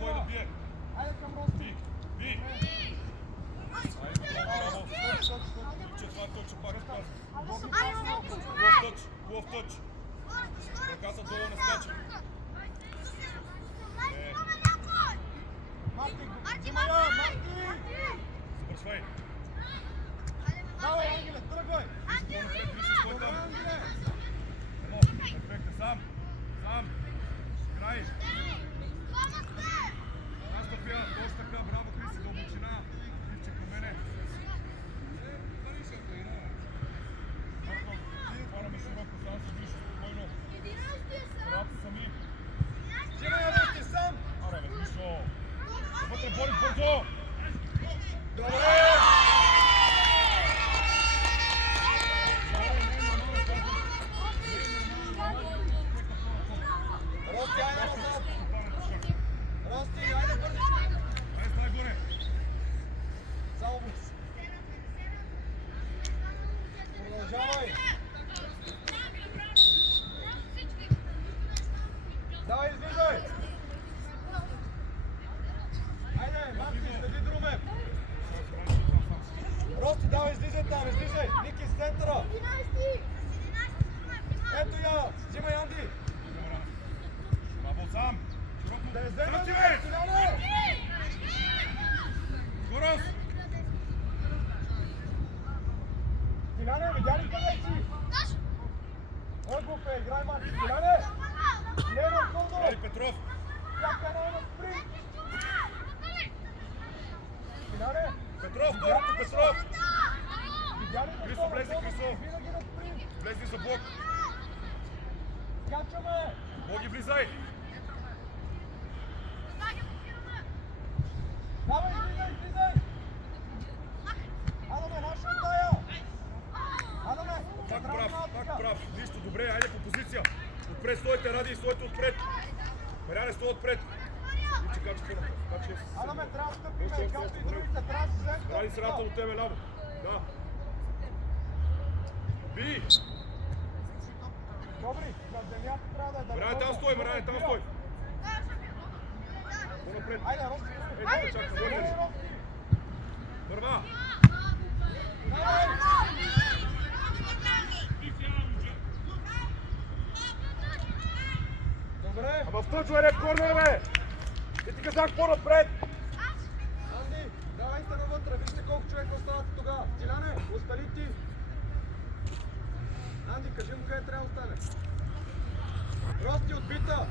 кой да бие. Айде към Рости. Би. Айде, браво. Че това точно пак пас. Хубав тъч. Ръката долу не скача. Марти, взимай я, Марти! Завършвай. Давай, Ангеле, тръгвай! Стой там. Едно, перфекта, сам. Край. Настъпя, точно така, браво, Криси, дълбочина. Кривче към мене. Хванаме широко, сам се виж спокойно. Правата сами. Взимай я, Рости, сам! Аре, бе, Мишо. Вътре Борис бързо! Добре! Рости, айде назад! Рости, айде бързичко! Айде, стай горе! Само бърз! Продължавай! Давай, излизай! Айде, Марти, следи Друмев! Рости, давай, излизай там, излизай! Ники, с центъра! Ето я! Взимай, Анди! Браво, сам! Да я вземем! Тръчи, бе! Силяне! Скорост! Силяне, видя ли къде си? Ой, глупе, играй, Марти! Силяне! Лево, Колдо! Ели Петров! Чака на едно спринт! Силяне! Петров, второто Петров! Видя ли Крисо, такова? влезе, Крисо! Винаги на спринт! Влезли за блок! Скачаме! Боги, влизай! Давай, излизай! Адаме, наша оттая! Адаме! Пак прав! Нищо, добре, айде по позиция! Отпред стойте, Ради, стойте отпред! Маряне, стой отпред! Виче, качи първо, качи. Адаме, трябва да стъпиме и както и другите, трябва да си вземем Ради средата топката. от тебе, ляво! Да! Би! Добри, на земята трябва да е да... Маряне, там стой, Маряне, там стой! По-напред! Айде, Рости! Айде, чакай, Айде, върнеш! Рости! Върва! Давай! Добре! Ама втъчвай ред корнер, бе! И ти казах по-напред! Анди, давайте навътре, вижте колко човека остават тогава. Тиляне, остани ти. Анди, кажи му къде трябва да остане. Рости отбита.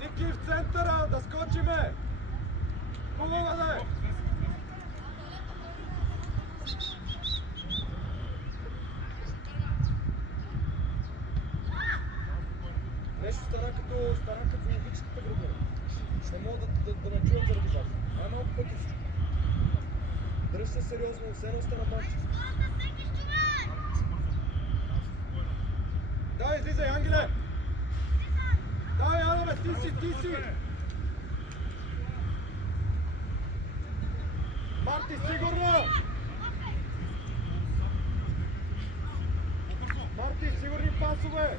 Ники в центъра, да скочиме. Хубава да е. Нещо стана като логическата група. Не могат да не чуят заради вас. Ай малко пъти всичко. Дръж се сериозно, все едно сте на матч. Давай, излизай, Ангеле! Давай, Адаме, ти си! Марти, сигурно! Марти, сигурни пасове!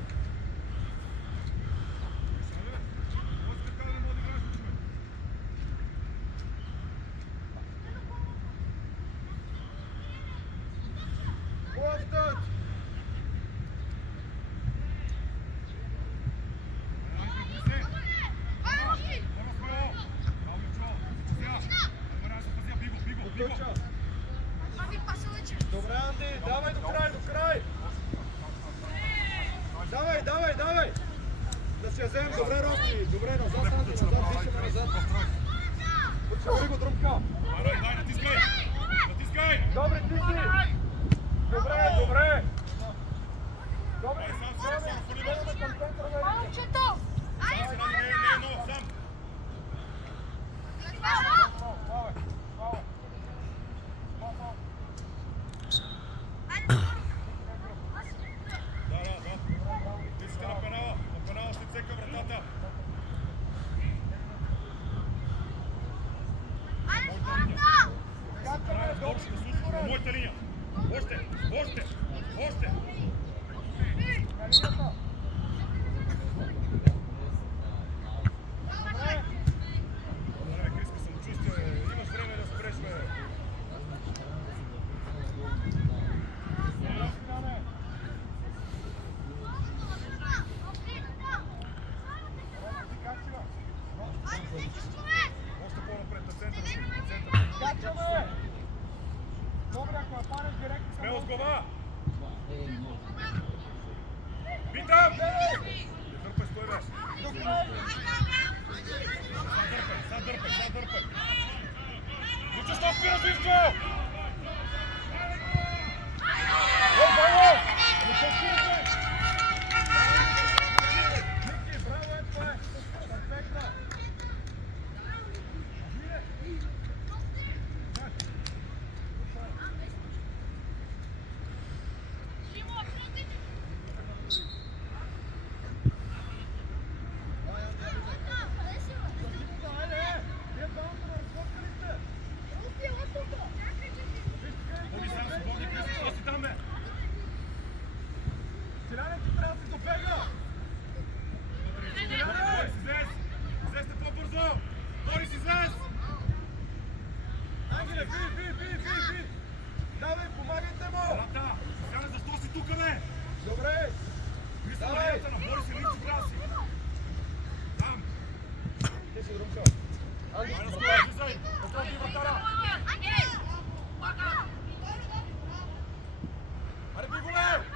Добре, Анди, давай до край! Давай! Да си я вземем, добре, Рости! Добре, назад, Анди, дишаме назад. Почавай го Друмка! Дай, натискай! Добре, ти си! Добре! Добре, гледаме към центъра на елите. Моята линия! Още! На линията! дърпай. Вичо, що спира, Вичо? Давай, помагайте му! Сега защо си тук, бе? Добре! Мисля, лаята на Борис или си трябва си. Там. Ти си Румчо. Айде, скоро, излизай. Готов ги вратаря. Аре, би го, бе!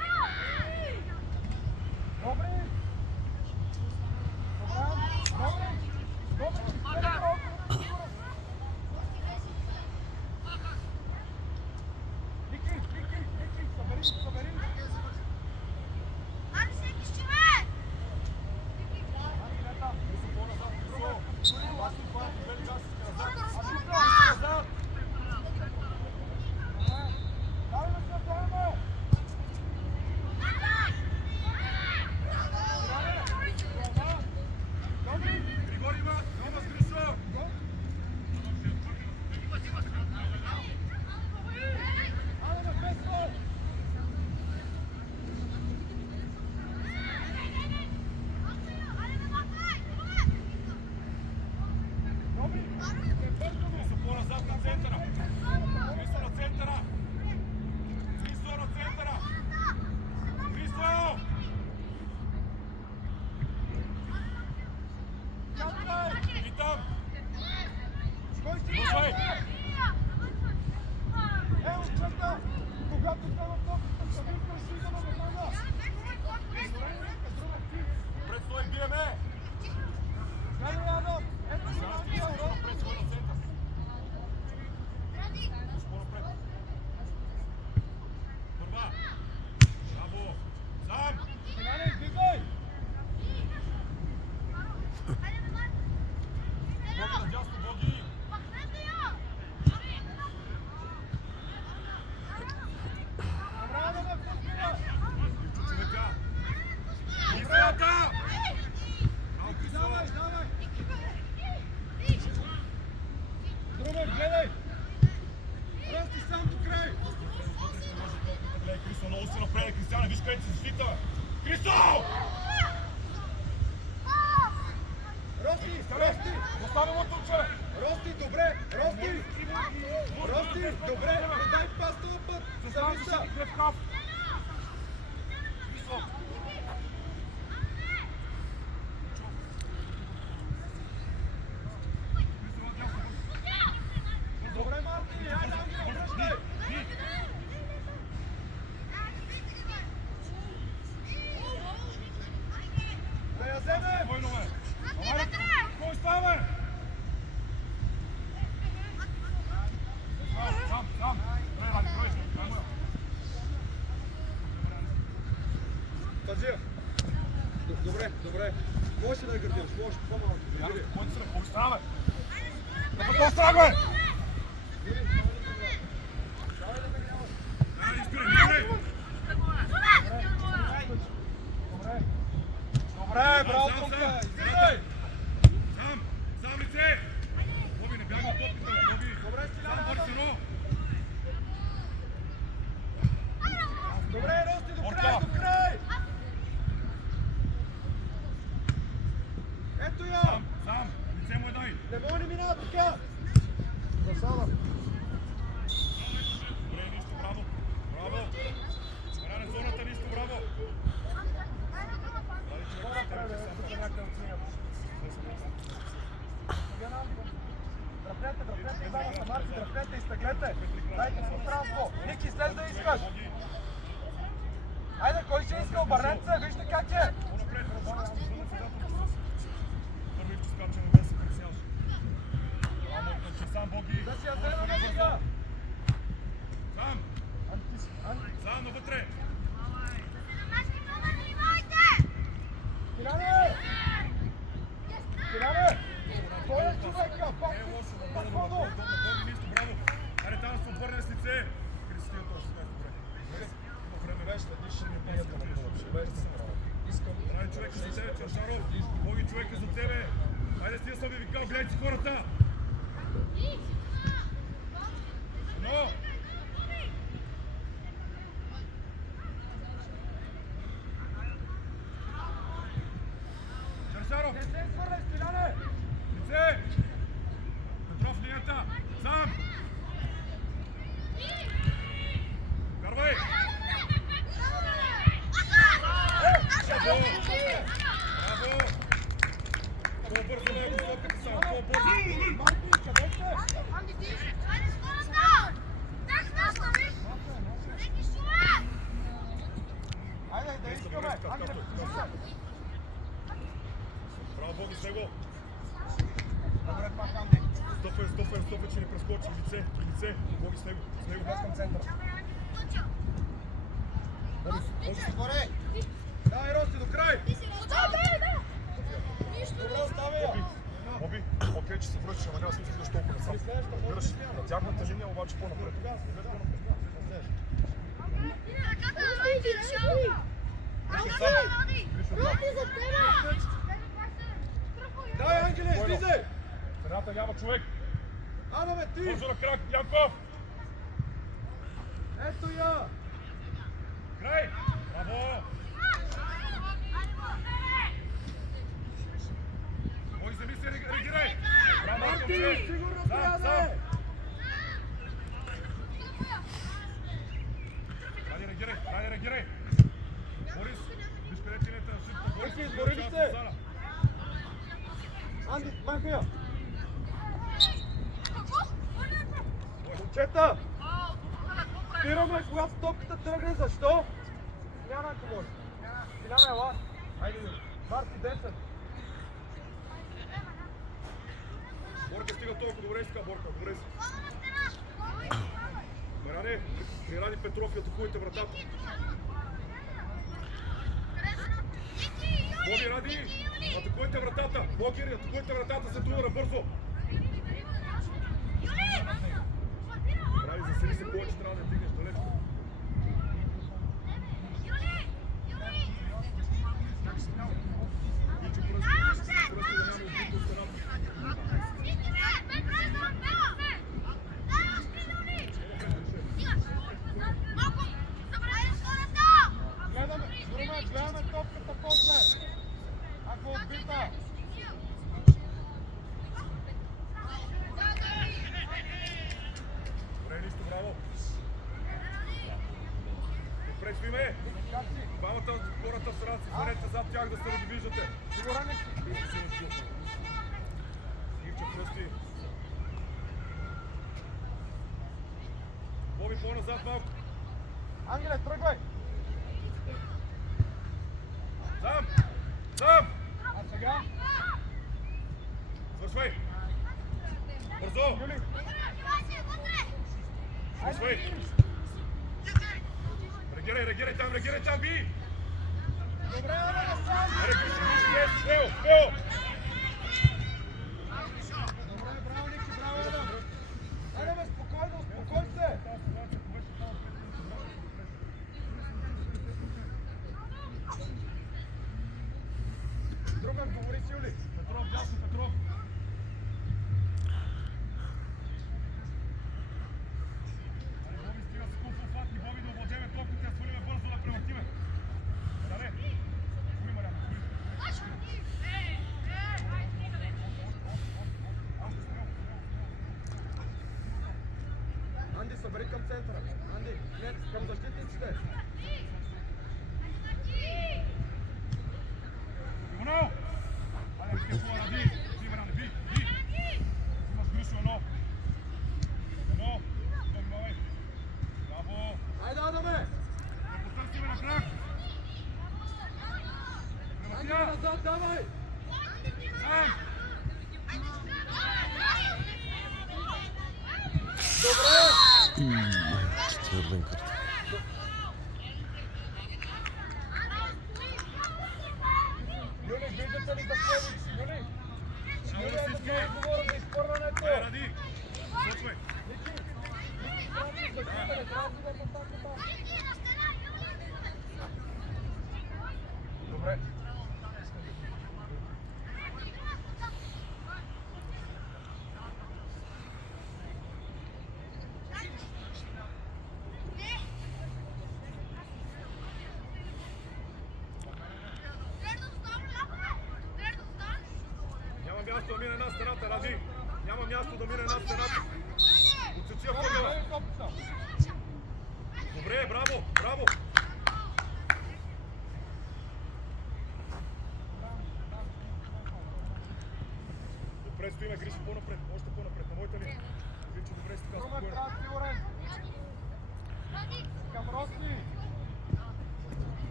Добре! Добре. Може да градираш, може по-малко. Който се повестава, бе! На пътно страх, бе! Добре, браво, Трумка! Излизай! Сам лице! Боби, не бягай от топката, бе, Боби! Добре, Сам Барсено! Добре, Рости, до край! Ето я! Сам! Лице му дай! Не може не минава така! Засава! Добре, нищо, браво! Браво! Ране зоната, нищо, браво! Какво да прави, тук някъде отсмият? Дръпнете, само са Марти, дръпнете, изтеглете! Дайте пространство! Ники, слез да искаш! Айде, кой ще иска? Обърнете се, вижте как е! Стиляне! Стиляне! Той е човека! Пак Не е лошо, си на Боби нищо, браво! Айде там да се отвърне с лице! Кристина, това ще добре. Има време. Беше, следиш, ще ми приятел на това. Беше се право. Искам... Прави човека за тебе, Чаршаров! Боги човека за тебе! Айде стига съм ви викал, гледайте хората! Но! Чаршаров! Не се свърляй, Стиляне! Лице! Петров линията! Сам! Карвай! Браво! Браво! По-бързо на посоката само, по-бързо! Марти, къде сте? Айде, да искаме! Ангеле, покажи се! Браво, Боги, с него! Добре, пак Анди. Стопай, че не прескочи. Лице, Боги с него. Аз към центъра. Може Горе! Давай, Рости, до край! Добре, оставя я! Боби, окей, че се връщаш, ама няма смисъл да толкова насам. Връщаш на тяхната линия, обаче по-напред. Дай, Ангеле, излизай! Средата няма човек. Ана, бе, ти! Бързо на крак, Янков! Ето я! Край! Браво! Боги, земи се, реагирай! Браво, Марти, момче! сигурно Сам! трябва! Дай, реагирай! Борис, виж къде ти лета на шипта. Борис, Борис се! Анди, махай я! Момчета! Спираме, когато топката тръгне, защо? Смяна, ако може. Смяна, ела. Айде, Марти, 10. Борка стига толкова, добре си, Борка, добре си. Маране, при Ради Петров и атакувайте вратата. Боби, Ради, атакувайте вратата. Боги, атакувайте вратата, след удара, бързо. Ради, засили се повече, трябва да дигнеш далечко. Вичо, пръсти да няма отбито от стената. Гледаме топката по-зле. Ако отбита. Добре, нищо, браво. Отпред сме. Двамата хората в сраци, хванете зад тях да се радовиждате. Сигурен ли си? Ивче, пръсти. Боби, по-назад малко. Ангеле, тръгвай! Сам! Сам! А сега? Свършвай! Бързо! Юли! Свършвай! Реагирай там, би! Добре, Александър! Аре, Гриши, Фео! Добре, браво, Ники, браво, Еда! Айде, бе, спокойно, успокой се! Друга, говори си, Юли! Петров, дясно, Петров! Боби, стига с куфо фатни, Боби да овладеме топката, я свалиме бързо да превъртиме. Даре! Кури, Маряна, кури! Анди, събери към центъра! Анди, не, към защитниците! Иванов! Айде, ти хубава, би! Би, Маряна, би! Имаш Гришо, едно! Внимавай! Браво! Айде, Адаме! Да потърсиме на крак! Анди, Превъртия! назад, давай! Сам! Добре! Червен карта. Юли, Можете ли да поемете, Юли? Юли, да не говоря за изпърването. Айде, Ради! Почвай! Добре. Няма място да мине една стената, Ради! Няма място да мине една стената! Отсечи автомобила! Добре, браво! Браво! Отпред стоиме, Гриши, по-напред, още по-напред, на моята линия. Гриши, добре си така спокойно.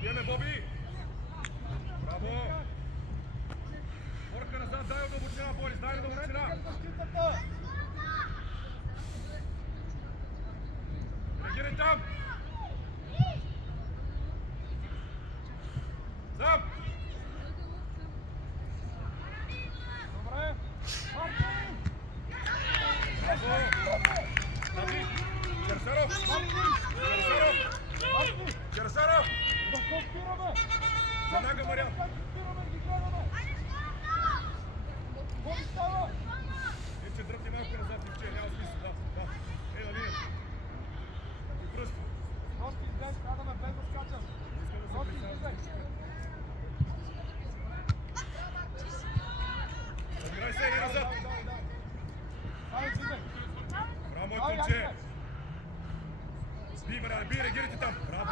Биеме, Боби! Браво! Порка назад, дай удълбочина, Борис, дай удълбочина! Реагирай там! Зам! Черсаров! Веднага, Мариан! Ивче, дръпни малко назад, Ивче, няма смисъл, да. Ей, на линията. И пръсти. Разбирай се, не назад! Браво, мой куче! Бий, Мариане, бий, реагирайте там! Браво!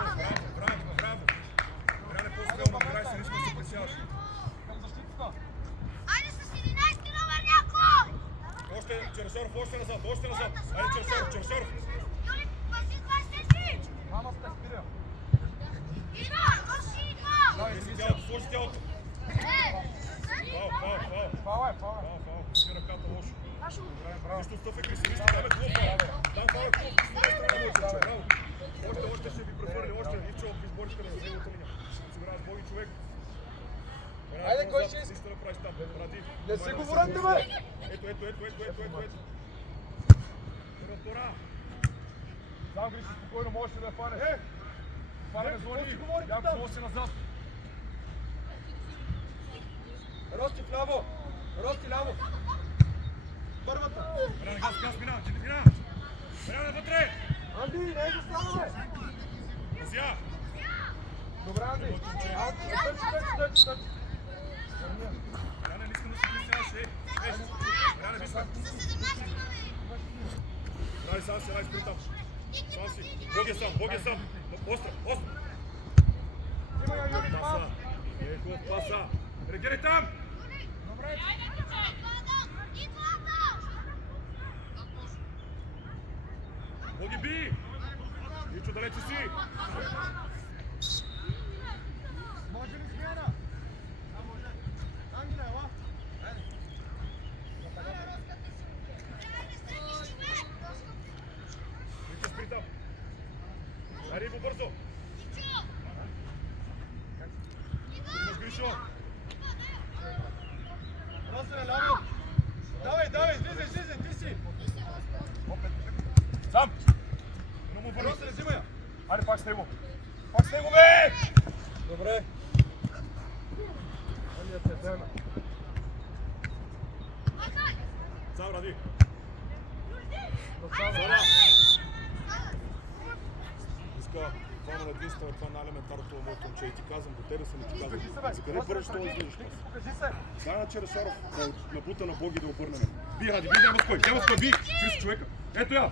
Мариане, по-скрелно, играй се, нищо да се пресяваш. Айде с 11 номер някой! Още, Чересоров, още назад! Айде, Чересоров! Юли, пази 20 си! Игор, ноши Игор! Сложи тялото! Фал! Си ръката лошо. Нищо стъпи, Криси, нищо, там е хубаво. Там фал е хубаво. Браво! Още ще ви прехвърли, още. Ивчо, избориш къде на неговата линия. Осигуряваш Боги човек. Айде, кой ще иска? Нищо да правиш там. Ради. Не си говорите, бе! Ето. Пора. Сам Гриши, спокойно, можеш ли да я фанеш? Фареме зони. Бях си назад. Рости вляво! Рости ляво! Първата! Мариане, газ, мина! Мариане, вътре! Анди, не е да ставаме! Пазя! Добре, Анди! Тъч! Мариане, не искам да се присяваш, Мариане, виж ме! С 17 номер! Ради, сам си, ради, спри там! Сам си! Боги сам! Остро! Има я, Юли, Паса! Хубав паса! Реагирай там! Добре! Боги, би! Ивчо, далече си! Може ли смяна? Може. Ангела, ела! Ивчо, спри там! Ари, бързо! Гришо! Росене, ляво! Давай, излизай, ти си! Сам! Но му върни! Росене, взимай я! Айде, пак с него! Бе! Добре! Ангел се взема. Сам, Ради! Сара! Иска, това на единствено това най-елементарното моето момче и ти казвам, до тебе съм и ти казвам. За къде бързо ще излизаш? Покажи се! Дай на Чересоров да набута на Боги да обърнем. Би, Ради, би, няма с кой, би! Чрез човека! Ето я!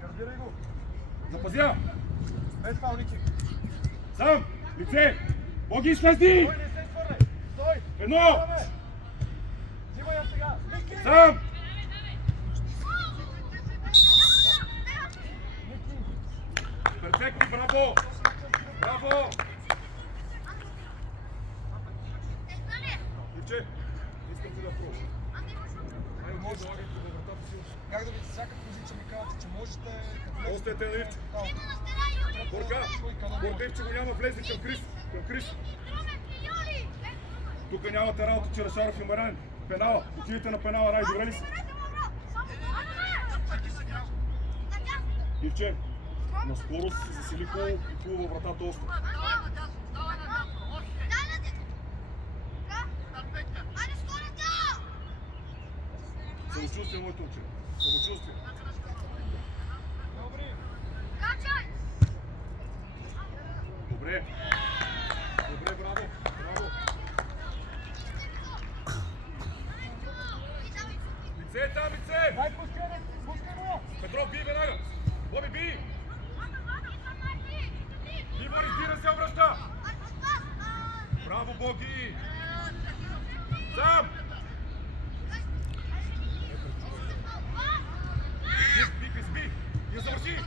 Гардирай го! Запазя! Без фауники! Сам! Лице! Боги, излезни! Стой, не се изхвърляй! Стой! Едно! Взимай я сега! Ники! Сам! Перфектно, браво! Браво! Ивче, искам ти да пробваш. Айде, може да лагайте във вратата си. Как да ви всяка позиция ми казвате, че можете... Още е те на Ивче. Борка, Ивче го няма, влезе към Крис. Тук нямате работа, че Рашаров има ранен. Пенала. Отидете на пенала, Рай, добре ли си? Ивче, на скорост се засили хубаво във вратата още. Самочувствие, моето момче. Самочувствие. Добре. Добре, браво. Браво. Лице там, лице! Дай пускай му! Петров, бий веднага! Боби, бий! И Борис, бий да се обръща! Браво, Боги! Сам! Би! Я завърши!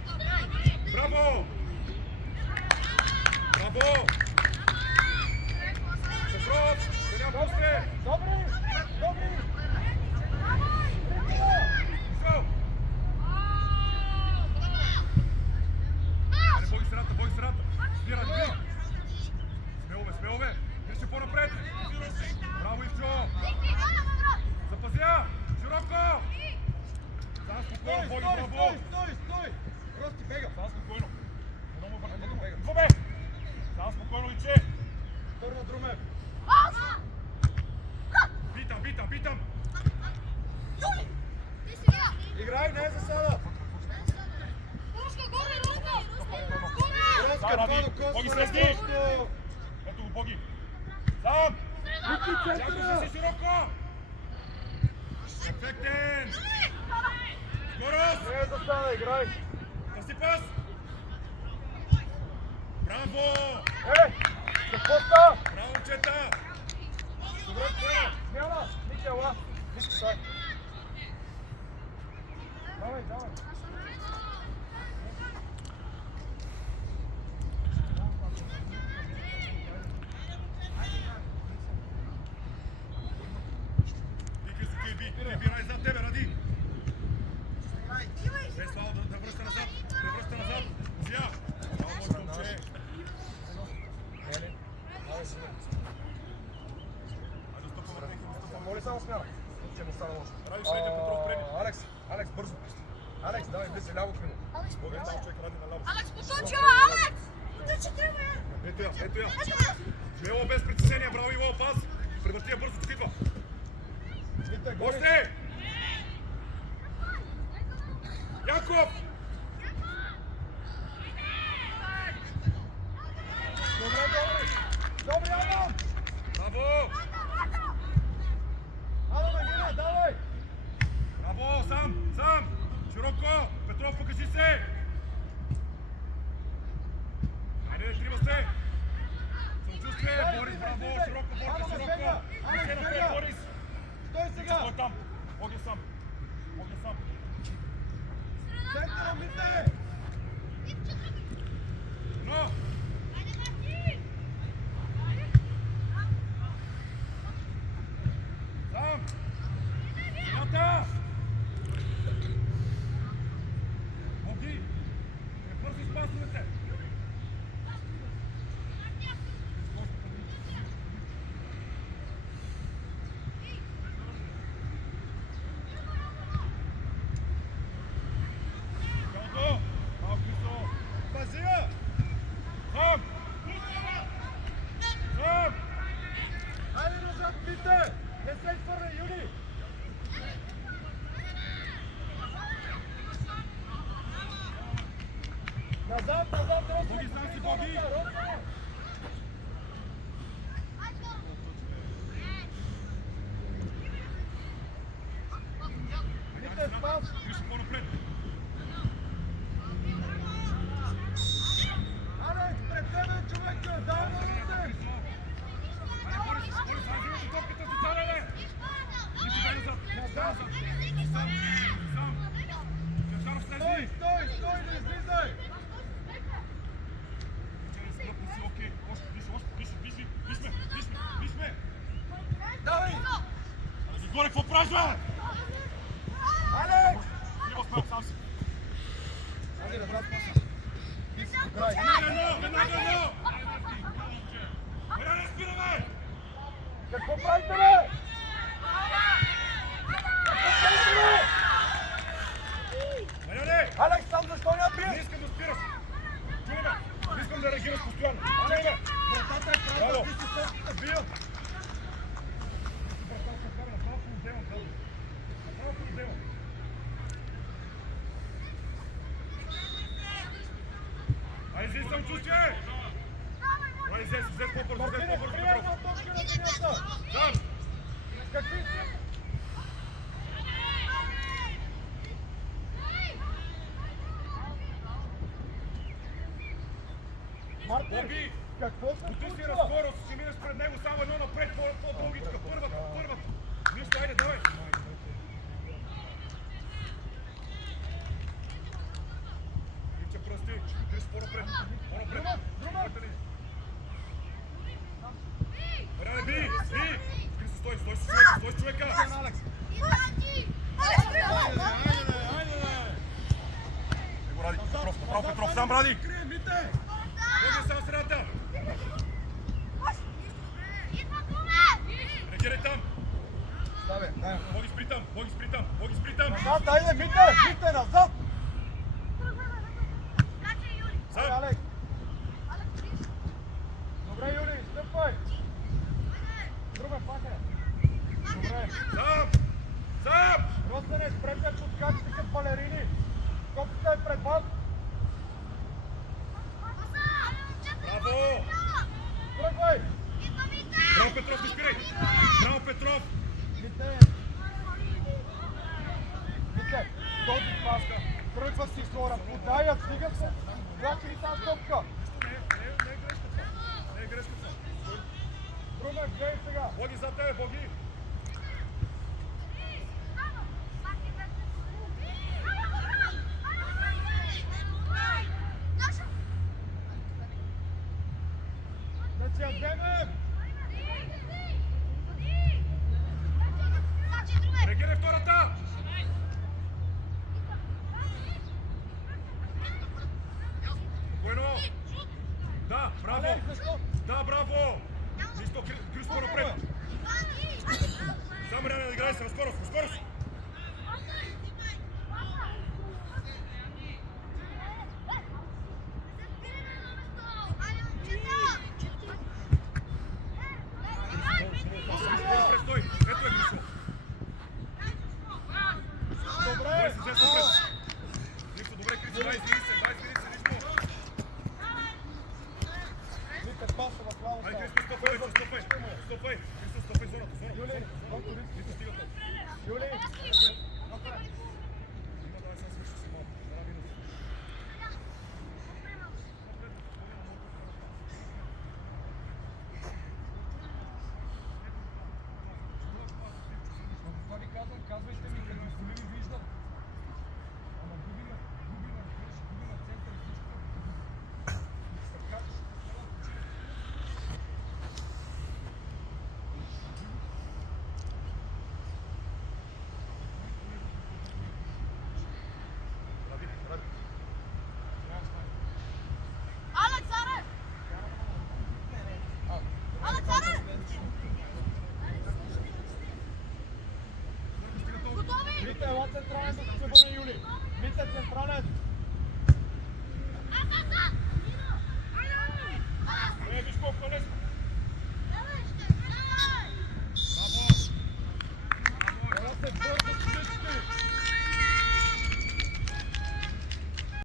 Браво! Браво! Петров! Да няма пусте! Добре! Добре! Гол! Айде, Боги средата, Боги средата! Спира, бий! Смело бе! Вижте по-напред! Браво, Ивчо! Запазя! Широко! Сам спокойно, Боги, браво! Стой! Рости, бега! Сам спокойно! Идва бе! Сам спокойно, лице! Втори на Друмев! Битам! Играй, не е засада! Боги, слезни! Ето го, Боги! Сам! Чакай се широко! Ефектен! Скорост! Не е засада, играй! Търси пас! Браво! Какво става? Браво, момчета! Добре, смяна! Никела! Виж сай! Давай! Би, Рай, зад тебе, Ради! Без Слава да връща назад! Зя! Браво, моето момче! Айде, стъпваме. Моли само смяна. Че му стана лошо. Ради, следния Петров, преди. Алекс, бързо. Алекс, давай, влизай ляво крило. Боги, там човек, Ради наляво. Ето я! Смело, без притеснение, браво, Иво, пас! Превърти я бързо, идва! Още! Яков! Добре, Адам! Браво! Адам, давай! Браво, сам! Широко! Петров, покажи се! Айде, трима сте! Самочувствие! Борис, браво! Широко, широко! Лице напред, Борис! Стой сега! Кой е там? Боги сам! Центъра, мите! Но! Сам! Сината! Боги! Не бързи с пасовете! Айде назад, мите! Не се изпърне, Юли! Назад, Роси! Боги, сам си, Боги! Мите, спас! Виж по-напред! Алекс, пред тебе човека! Дай му Роси! Борис, взимате топката за цареве! Назад! Сам! Кашаров слези! Стой, не излизай! Стръпни си, окей. Още, виж ме! Давай! Горе, какво правиш, бе? Алекс! Не успях сам си. Айде, назад, спаса! Едно! Айде, не спира, бе! Какво правите, бе? Маняне! Алекс, сам защо няма Не прием? искам да спираш! Чуй ме! Не искам да реагираш постоянно! Чуй ме! Вратата е Браво! празна, ти си сърската бил. Направо полудемон, да. Направо полудемон. Айде, взей самочувствие! Айде, взей по-бързо, Мартинес, прием на точка на трията. Сам! Какви си? Мартин, Боби! какво се Потисни на случва? скорост, ще минеш пред него само едно напред, по-дългичка. Първата. Нищо, айде, давай. Ивче пръсти, Крис по-напред. Друмев! Мариане, би! Крис, стой с човека! Алекс! Его ради, Петров, сам ради! Крием, мите! Ходи сам средата! Реагирай там! Ставе, дай. Боги спри там! Назад, айде, мите, назад! Айде, Сам! Алекс! Добре, Юли, стъпвай! Друга, пака! Добре! Сам! Росене, спрете подскачите като балерини! Копката е пред вас! Браво! Тръгвай! Браво, Петров, не спирай! Браво, Петров! Мите! Мите, този пас! Тръгва си хора! Подай я, стига се! Влачи ли тази топка? Не е грешката. Друмев, гледай сега! Боги за тебе, Боги! Да си я вземем! Реагирай втората! Bueno! Да, браво! Алекс, защо? Да, браво! Нищо, Крис по-напред! Само Мариане, играй се, на скорост! По-напред стой! Ето е Крисо! Добре! Взе се напред! Нищо, добре, Крисо, дай измени се, нищо! Мите, паса в лава Ай, става! Крисо, стопай! Крисо, стопай зоната! Юли, който риск? Нищо стига там! Юли! Има, давай сега свърши си малко. Една минута. Това ви казвам, казвайте ми, като коли ви виждат. Ама губи на център и всичко. Ради. Мите, ела централен да се върне Юли. Мите, централен.